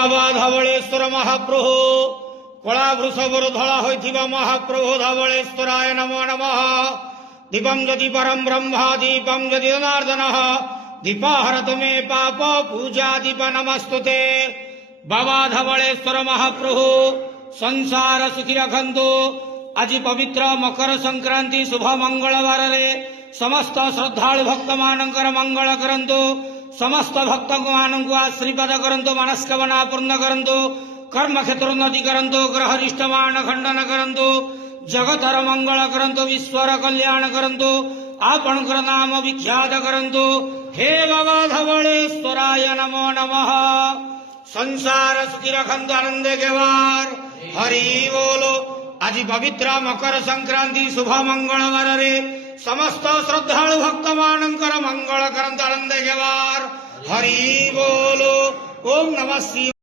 बाबा धवलेश्वर महाप्रभु कला वृषभर धला होइथिबा महाप्रभु धवलेश्वराय नमो नमः। दीपम यदि परम ब्रह्म दीपम यदि जनार्दन दीपाहरत मे पाप पूजा दीप नमस्तुते। बाबा धवलेश्वर महाप्रभु संसार सुखी रखंतु। आज पवित्र मकर संक्रांति शुभ मंगलवार रे समस्त श्रद्धालु भक्त मानकर मंगल करंतु। समस्त भक्त मानक आशीर्वाद करंतु। मनस्कामना पूर्ण करंतु। कर्म क्षेत्र उन्नति करंतु। ग्रह रिष्टमान खंडन करंतु। जगतर मंगल करंतु। विश्वर कल्याण करंतु। आपणकर नाम विख्यात करंतु। हे बाबा धवलेश्वराय नमो नमः। संसार सुखी रखंतु आनंद केवार हरि बोलो। आज पवित्र मकर संक्रांति शुभ मंगलवार रे समस्त श्रद्धालु भक्त मानकर मंगल करंतु आनंद केवार हरि बोलो। ओम नमः शिवाय।